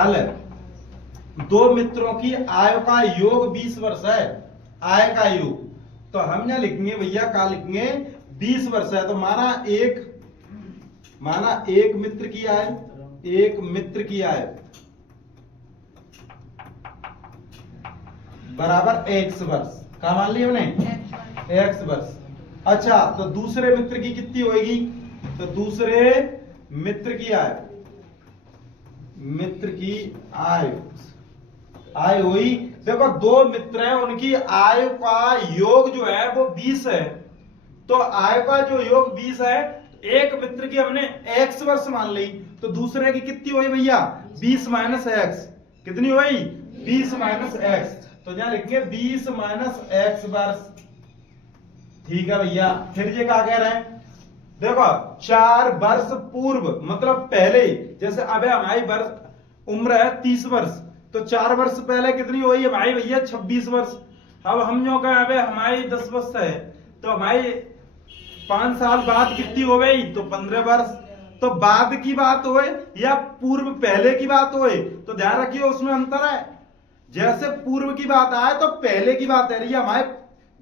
हल। दो मित्रों की आयु का योग 20 वर्ष है, आय का योग। तो हम यहाँ लिखेंगे भैया, क्या लिखेंगे, 20 वर्ष है। तो माना एक मित्र की आय, एक मित्र की आय बराबर x वर्ष। क्या मान लिया हमने, x वर्ष। अच्छा, तो दूसरे मित्र की कितनी होगी, तो दूसरे मित्र की आय, मित्र की आय हुई। देखो दो मित्र हैं, उनकी आय का योग जो है वो 20 है। तो आय का जो योग 20 है, एक मित्र की हमने x वर्ष मान ली, तो दूसरे की कितनी हुई भैया, 20 माइनस एक्स। कितनी हुई, 20 माइनस एक्स। तो यहां लिखेंगे 20 माइनस एक्स वर्ष। ठीक है भैया। फिर ये क्या कह रहे हैं, देखो 4 वर्ष पूर्व मतलब पहले, जैसे अब हमारी वर्ष उम्र है 30 वर्ष, तो 4 वर्ष पहले कितनी हुई है भाई भैया, 26 वर्ष। अब हम जो कहें अब हमारी 10 वर्ष है, तो हमारी 5 साल बाद कितनी हो गई, तो 15 वर्ष। तो बाद की बात हो या पूर्व पहले की बात हो, तो ध्यान रखिए उसमें अंतर है। जैसे पूर्व की बात आए तो पहले की बात है रही है, हमारे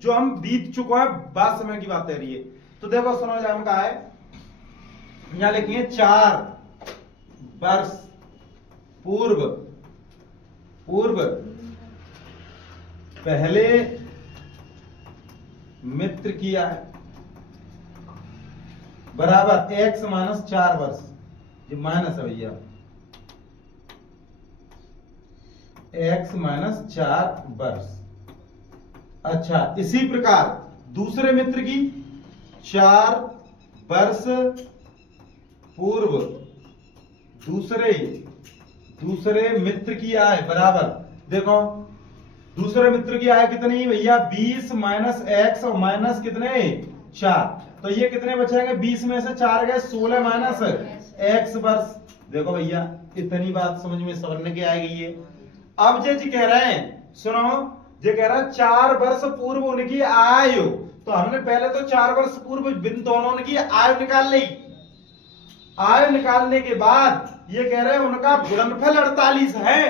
जो हम बीत चुका है बाद समय की बात है रही है। तो देखो सुनो, हम का है, यहां लिखेंगे 4 वर्ष पूर्व पहले मित्र की आय बराबर x माइनस 4 वर्ष। ये माइनस है भैया, x माइनस 4 वर्ष। अच्छा, इसी प्रकार दूसरे मित्र की 4 वर्ष पूर्व दूसरे मित्र की आय बराबर, देखो दूसरे मित्र की आय कितनी भैया, 20 माइनस एक्स और माइनस कितने 4। तो ये कितने बचेंगे, 20 में से 4 गए, 16 माइनस एक्स वर्ष। देखो भैया इतनी बात समझने की आएगी ये। अब जी कह रहे हैं, सुनो, ये कह रहा है 4 वर्ष पूर्व उनकी आयु। तो हमने पहले तो 4 वर्ष पूर्व बिन दोनों की आयु निकाल ली। आयु निकालने के बाद ये कह रहे हैं उनका गुणनफल 48 है।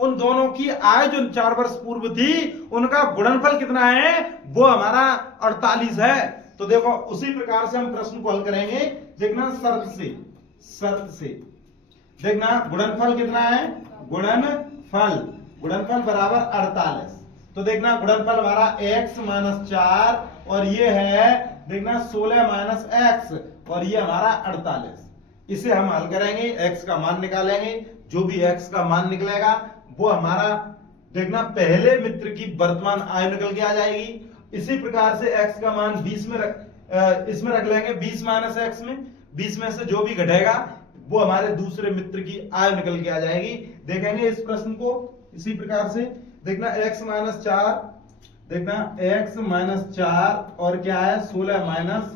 उन दोनों की आयु जो 4 वर्ष पूर्व थी, उनका गुणनफल कितना है, वो हमारा 48 है। तो देखो उसी प्रकार से हम प्रश्न को हल करेंगे। देखना शर्त से देखना गुणनफल कितना है, गुणनफल बराबर 48। तो देखना गुणनफल हमारा x माइनस 4 और ये है देखना 16 माइनस एक्स और ये हमारा 48। इसे हम हल करेंगे, x का मान निकालेंगे। जो भी x का मान निकलेगा वो हमारा देखना पहले मित्र की वर्तमान आयु निकल के आ जाएगी। इसी प्रकार से x का मान 20 में इसमें रख लेंगे, 20 माइनस एक्स में, 20 में से जो भी घटेगा वो हमारे दूसरे मित्र की आयु निकल के आ जाएगी। देखेंगे इस प्रश्न को इसी प्रकार से। देखना x माइनस 4, देखना x माइनस 4 और क्या है 16 माइनस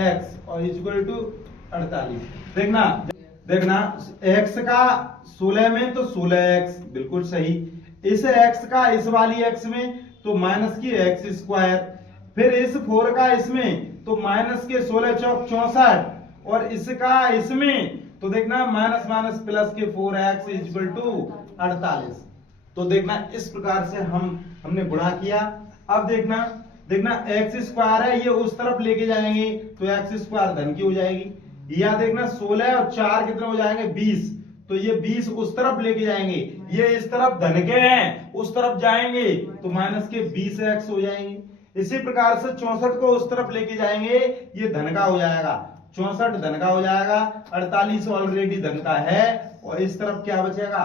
x और इक्वल टू 48। देखना x का 16 में तो 16x बिल्कुल सही, इस x का इस वाली x में तो माइनस की x स्क्वायर, फिर इस 4 का इसमें तो माइनस के 16 चौक 64 और इसका इसमें तो देखना माइनस माइनस प्लस के 4x इक्वल टू 48। तो देखना इस प्रकार से हमने गुणा किया। अब देखना एक्स स्क्वायर है, ये उस तरफ लेके जाएंगे तो एक्स स्क्वायर धन की हो जाएगी। या देखना 16 और 4 कितने हो जाएंगे 20, तो ये 20 उस तरफ लेके जाएंगे, ये इस तरफ धन के हैं उस तरफ जाएंगे तो माइनस के 20x हो जाएंगे। इसी प्रकार से 64 को उस तरफ लेके जाएंगे, ये धन का हो जाएगा, 64 धन का हो जाएगा, 48 ऑलरेडी धन का है और इस तरफ क्या बचेगा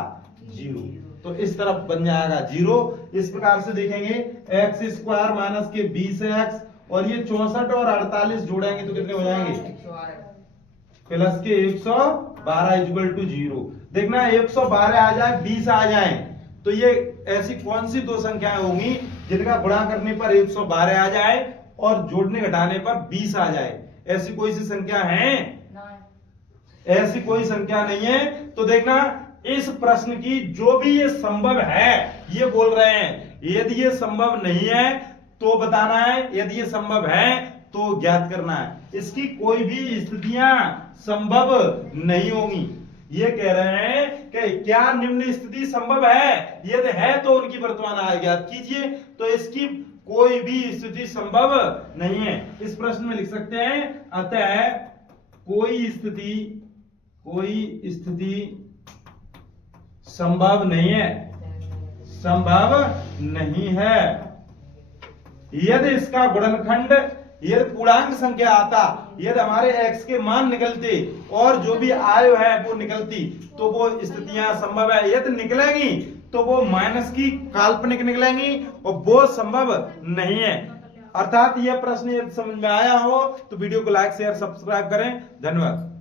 0, तो इस तरफ बन जाएगा 0। इस प्रकार से देखेंगे एक्स स्क्वायर माइनस के 20x और ये 64 और 48 जोड़ेंगे तो कितने हो जाएंगे प्लस के 112 इक्वल टू 0। देखना 112 आ जाए 20 आ जाए तो ये ऐसी कौन सी दो संख्याएं होंगी जिनका गुणा करने पर 112 आ जाए और जोड़ने घटाने पर 20 आ जाए? ऐसी कोई सी संख्या है? ऐसी कोई संख्या नहीं है। तो देखना इस प्रश्न की जो भी ये संभव है ये बोल रहे हैं, यदि ये संभव नहीं है तो बताना है, यदि ये संभव है तो ज्ञात करना है। इसकी कोई भी स्थितियां संभव नहीं होंगी। ये कह रहे हैं कि क्या निम्न स्थिति संभव है? यदि है तो उनकी वर्तमान आय ज्ञात कीजिए। तो इसकी कोई भी स्थिति संभव नहीं है। इस प्रश्न में लिख सकते हैं, अतः कोई स्थिति संभव नहीं है, संभव नहीं है। यदि इसका गुणनखंड, यदि पूर्णांक संख्या आता, यदि हमारे x के मान निकलते और जो भी आय है वो निकलती, तो वो स्थितियां संभव है। यदि निकलेंगी तो वो माइनस की काल्पनिक निकलेंगी और वो संभव नहीं है। अर्थात यह प्रश्न यदि समझ में आया हो तो वीडियो को लाइक शेयर सब्सक्राइब करें। धन्यवाद।